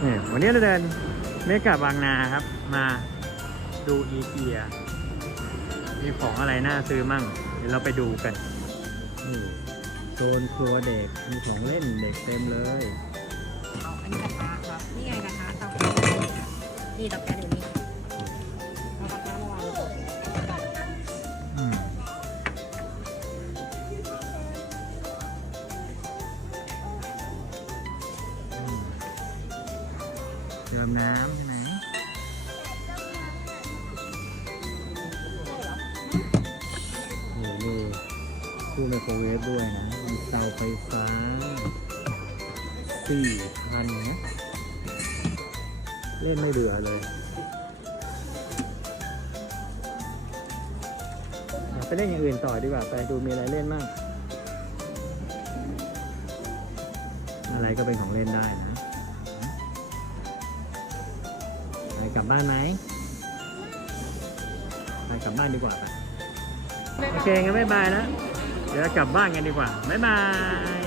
เนี่ยวันนี้เราเดินเมกะบางนาครับ มาดูอีเกีย มีของอะไรน่าซื้อมั่ง เดี๋ยวเราไปดูกัน นี่โซนครัวเด็ก มีของเล่นเด็กเต็มเลย เอาอันนี้กระทะครับ นี่ไงกระทะเตาแก๊สนี่เตาแก๊ส เติมน้ำใช่ไหมนี่มีตู้ไมโครเวฟด้วยนะมีเตาไฟฟ้าสี่พันนะเล่นไม่เหลือเลย ไปเล่นอย่างอื่นต่อดีกว่า ไปดูมีอะไรเล่นบ้างอะไรก็เป็นของเล่นได้นะ กลับบ้านไหมไปกลับบ้านดีกว่าไปโอเคงั้นบ๊ายบายแล้วเดี๋ยวเรากลับบ้านกันดีกว่า บ๊ายบาย